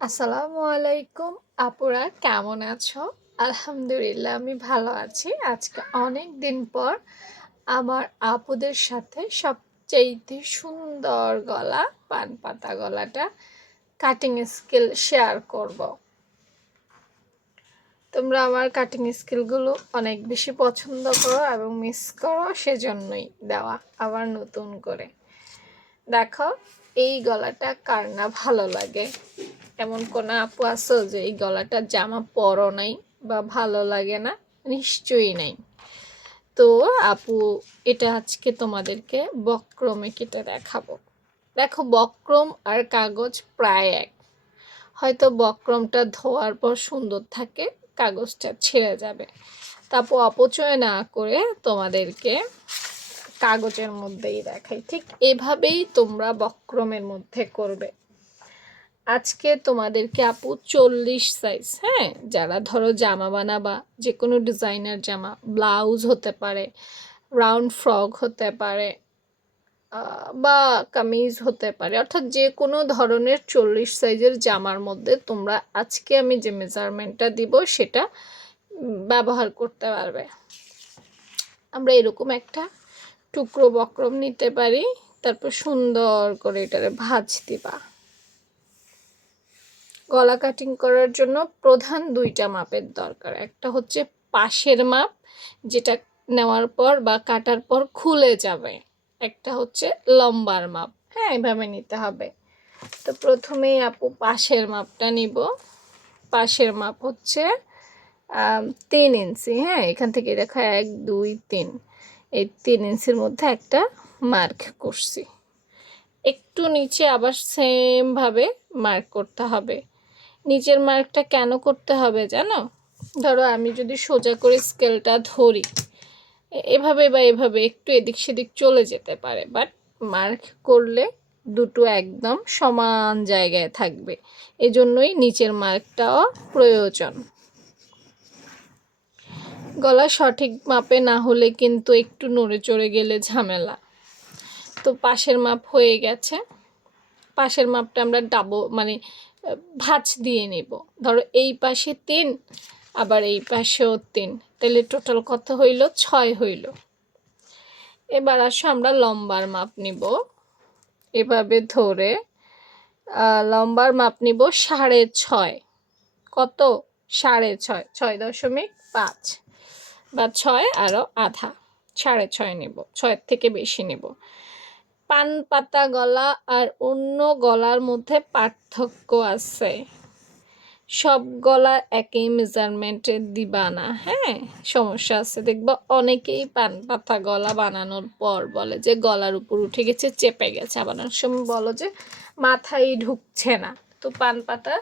আসসালামু আলাইকুম। আপুরা কেমন আছো? আলহামদুলিল্লাহ আমি ভালো আছি। আজকে অনেক দিন পর আমার আপুদের সাথে সবচাইতে সুন্দর গলা পান পাতা গলাটা কাটিং স্কিল শেয়ার করব। তোমরা আমার কাটিং স্কিলগুলো অনেক বেশি পছন্দ করো এবং মিস করো, সেজন্যই দেওয়া আবার নতুন করে। দেখো, এই গলাটা কার না ভালো লাগে? এমন কোনো আপু আছো যে এই গলাটার জামা পরো নাই বা ভালো লাগে না? নিশ্চয়ই নাই। তো আপু এটা আজকে তোমাদেরকে বক্রমে কেটে দেখাবো। দেখো, বক্রম আর কাগজ প্রায় এক। হয়তো বক্রমটা ধোয়ার পর সুন্দর থাকে, কাগজটা ছেড়ে যাবে। তারপর অপচয় না করে তোমাদেরকে কাগজের মধ্যেই দেখাই। ঠিক এভাবেই তোমরা বক্রমের মধ্যে করবে। আজকে তোমাদেরকে আপু 40 সাইজ, হ্যাঁ, যারা ধরো জামা বানাবা, যে কোনো ডিজাইনার জামা, ব্লাউজ হতে পারে, রাউন্ড ফ্রক হতে পারে, বা কামিজ হতে পারে, অর্থাৎ যে কোনো ধরনের 40 সাইজের জামার মধ্যে তোমরা আজকে আমি যে মেজারমেন্টটা দিব সেটা ব্যবহার করতে পারবে। আমরা এরকম একটা টুকরো বক্রম নিতে পারি, তারপর সুন্দর করে এটারে ভাঁজ দিবা। গলা কাটিং করার জন্য প্রধান দুইটা মাপের দরকার। একটা হচ্ছে পাশের মাপ, যেটা নেওয়ার পর বা কাটার পর খুলে যাবে। একটা হচ্ছে লম্বার মাপ, হ্যাঁ, এভাবে নিতে হবে। তো প্রথমেই আপু পাশের মাপটা নিব। পাশের মাপ হচ্ছে 3 ইঞ্চি। হ্যাঁ, এখান থেকে দেখা 1 2 3, এই 3 ইঞ্চির মধ্যে একটা মার্ক করছি। একটু নিচে আবার সেমভাবে মার্ক করতে হবে। নিচের মার্কটা কেন করতে হবে জানো? ধরো আমি যদি সোজা করে স্কেলটা ধরি, এভাবে বা এভাবে একটু এদিক সেদিক চলে যেতে পারে, বাট মার্ক করলে দুটো একদম সমান জায়গায় থাকবে। এজন্যই নিচের মার্কটাও প্রয়োজন। গলা সঠিক মাপে না হলে কিন্তু একটু নড়ে চড়ে গেলে ঝামেলা। তো পাশের মাপ হয়ে গেছে। পাশের মাপটা আমরা মানে ভাঁজ দিয়ে নেব। ধরো এই পাশে 3, আবার এই পাশেও 3, তাহলে টোটাল কত হইল? 6 হইল। এবার আসো আমরা লম্বার মাপ নিব। এভাবে ধরে লম্বার মাপ নিব 6.5। কত? 6.5, 6.5 বা 6 আরও আধা, 6.5 নেব, 6 থেকে বেশি নেব। পান পাতা গলা আর অন্য গলার মধ্যে পার্থক্য আছে। সব গলা একই মেজারমেন্টে দিবা না, হ্যাঁ, সমস্যা আছে। দেখবা অনেকেই পান পাতা গলা বানানোর পর বলে যে গলার উপর উঠে গেছে, চেপে গেছে, আবার অনেক সময় বলো যে মাথায় ঢুকছে না। তো পান পাতা,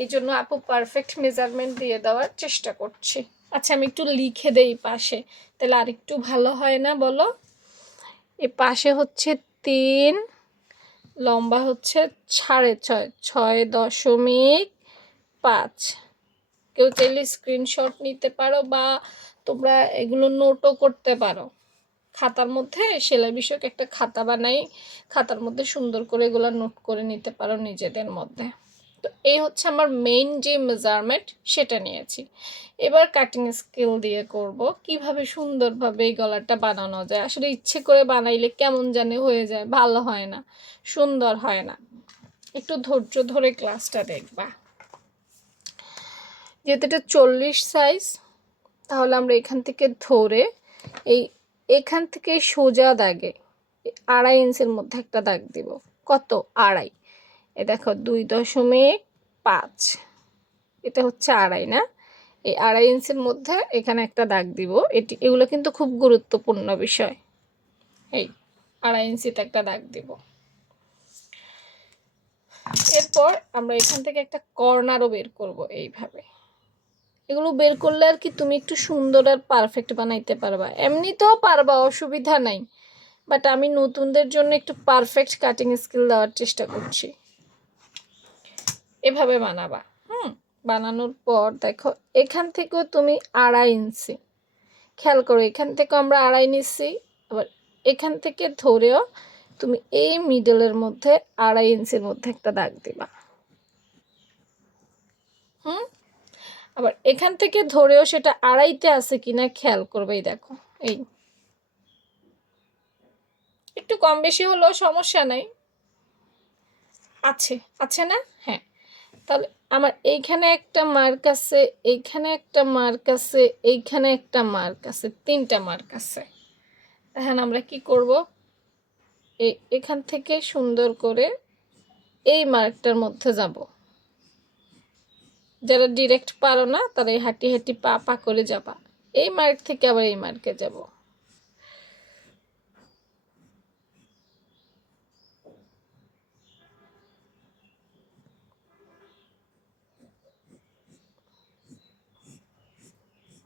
এই জন্য আপু পারফেক্ট মেজারমেন্ট দিয়ে দেওয়ার চেষ্টা করছি। আচ্ছা, আমি একটু লিখে দেই পাশে, তাহলে আরেকটু ভালো হয় না বলো? এ পাশে হচ্ছে 3, লম্বা হচ্ছে 6.5, 6.5। কেউ চাইলে স্ক্রিনশট নিতে পারো বা তোমরা এগুলো নোটও করতে পারো। খাতার মধ্যে সেলাই বিষয়ক একটা খাতা বানাই, খাতার মধ্যে সুন্দর করে এগুলো নোট করে নিতে পারো নিজেদের মধ্যে। তো এই হচ্ছে আমার মেইন যে মেজারমেন্ট, সেটা নিয়েছি। এবার কাটিং স্কেল দিয়ে করব কিভাবে সুন্দরভাবে এই গলাটা বানানো যায়। আসলে ইচ্ছে করে বানাইলে কেমন জানে হয়ে যায়, ভালো হয় না, সুন্দর হয় না। একটু ধৈর্য ধরে ক্লাসটা দেখবা। যেহেতু এটা 40 সাইজ, তাহলে আমরা এখান থেকে ধরে এই এখান থেকে সোজা দাগে 2.5 ইঞ্চির মধ্যে একটা দাগ দিব। কত? 2.5। এ দেখো 2.5, এটা হচ্ছে 2.5 না? এই 2.5 ইঞ্চির মধ্যে এখানে একটা দাগ দিব। এগুলো কিন্তু খুব গুরুত্বপূর্ণ বিষয়। এই 2.5 ইঞ্চিতে একটা দাগ দিব। এরপর আমরা এখান থেকে একটা কর্নারও বের করব এইভাবে। এগুলো বের করলে আর কি তুমি একটু সুন্দর আর পারফেক্ট বানাইতে পারবা। এমনিতেও পারবা, অসুবিধা নাই, বাট আমি নতুনদের জন্য একটু পারফেক্ট কাটিং স্কিল দেওয়ার চেষ্টা করছি। এভাবে বানাবা। বানানোর পর দেখো এখান থেকেও তুমি 2.5 ইঞ্চি, খেয়াল করো, এখান থেকে আমরা 2.5 নিচ্ছি, আবার এখান থেকে ধরেও তুমি এই মিডলের মধ্যে 2.5 ইঞ্চির মধ্যে একটা দাগ দিবা। আবার এখান থেকে ধরেও সেটা আড়াইতে আছে কিনা খেয়াল করবেই। দেখো এই একটু কম বেশি হলেও সমস্যা নাই, আছে আছে না? হ্যাঁ, তাহলে আমার এইখানে একটা মার্ক আছে, এইখানে একটা মার্ক আছে, এইখানে একটা মার্ক আছে, 3টা মার্ক আছে। এখন আমরা কি করব, এখান থেকে সুন্দর করে এই মার্কটার মধ্যে যাব। যারা ডিরেক্ট পারো না তারা এই হাঁটি হাঁটি পা পা করে যাবা, এই মার্ক থেকে আবার এই মার্কে যাব।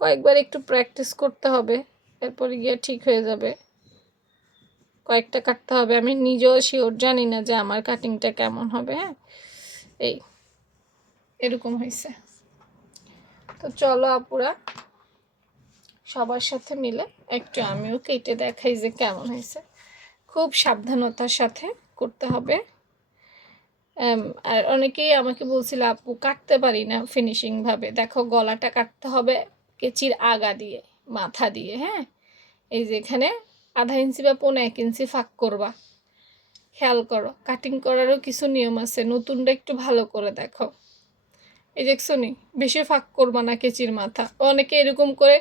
কয়েকবার একটু প্র্যাকটিস করতে হবে, এরপরে গিয়ে ঠিক হয়ে যাবে। কয়েকটা কাটতে হবে, আমি নিজেও শিওর জানি না যে আমার কাটিংটা কেমন হবে। হ্যাঁ, এই এরকম হয়েছে। তো চলো আপুরা, সবার সাথে মিলে একটু আমিও কেটে দেখাই যে কেমন হয়েছে। খুব সাবধানতার সাথে করতে হবে। আর অনেকেই আমাকে বলছিল আপু কাটতে পারি না ফিনিশিংভাবে। দেখো গলাটা কাটতে হবে কেচির আগা দিয়ে, মাথা দিয়ে। হ্যাঁ, এই যে এখানে আধা ইঞ্চি বা 1.5 ইঞ্চি ফাঁক করবা। খেয়াল করো, কাটিং করারও কিছু নিয়ম আছে, নতুনটা একটু ভালো করে দেখো। এই দেখছো নি, বেশি ফাঁক করবা না কেচির মাথা। অনেকে এরকম করে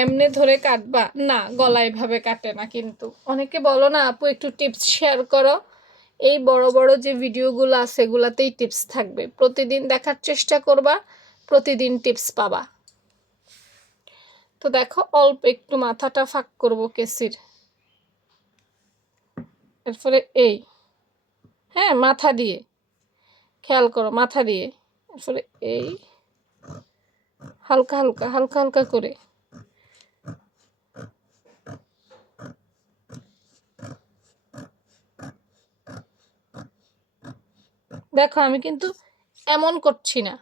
এমনি ধরে কাটবা না, গলা এভাবে কাটে না। কিন্তু অনেকে বলো না আপু একটু টিপস শেয়ার করো, এই বড় বড় যে ভিডিওগুলো আছে এগুলাতেই টিপস থাকবে। প্রতিদিন দেখার চেষ্টা করবা, প্রতিদিন টিপস পাবা। তো দেখো অল্প একটু মাথাটা ফাঁক করব কেসির, এরপরে এই, হ্যাঁ মাথা দিয়ে, খেয়াল করো মাথা দিয়ে, এরপরে এই হালকা হালকা হালকা হালকা করে। দেখো আমি কিন্তু এমন করছি না,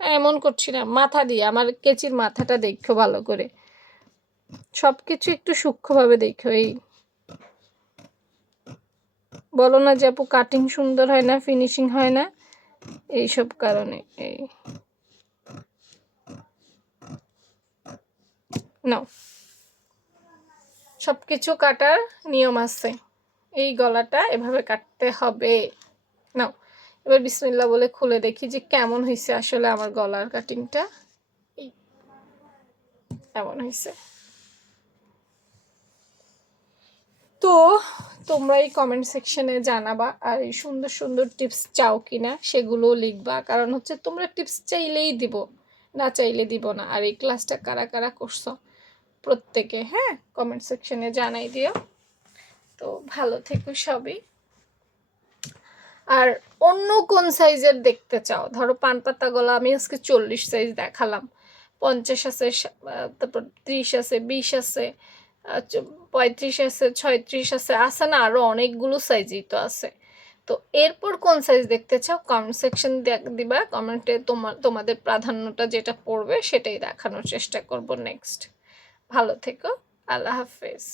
এমন করছি না, মাথা দিয়ে, আমার কেচির মাথাটা দেখো ভালো করে। সব কিছু একটু সূক্ষ্মভাবে দেখো। এই বলো না যে আপু কাটিং সুন্দর হয় না, ফিনিশিং হয় না, এইসব কারণে। এই নাও, সব কিছু কাটার নিয়ম আছে, এই গলাটা এভাবে কাটতে হবে। নাও এবার বিসমিল্লাহ বলে খুলে দেখি যে কেমন হয়েছে আসলে আমার গলার কাটিংটা। এমন হয়েছে। তো তোমরা এই কমেন্ট সেকশনে জানাবা, আর এই সুন্দর সুন্দর টিপস চাও কিনা সেগুলোও লিখবা। কারণ হচ্ছে তোমরা টিপস চাইলেই দিব, না চাইলে দিব না। আর এই ক্লাসটা কারা কারা করছো প্রত্যেকে, হ্যাঁ কমেন্ট সেকশনে জানাই দিও। তো ভালো থেকো সবই। আর অন্য কোন সাইজের দেখতে চাও, ধরো পান পাতা গলা আমি আজকে 40 সাইজ দেখালাম, 50 আছে, তারপর 30 আছে, 20 আছে, 35 আছে, 36 আছে, আছে না আরও অনেকগুলো সাইজই তো আছে। তো এরপর কোন সাইজ দেখতে চাও কমেন্ট সেকশন দিবা, কমেন্টে তোমাদের প্রাধান্যটা যেটা পড়বে সেটাই দেখানোর চেষ্টা করব নেক্সট। ভালো থেকো, আল্লাহ হাফেজ।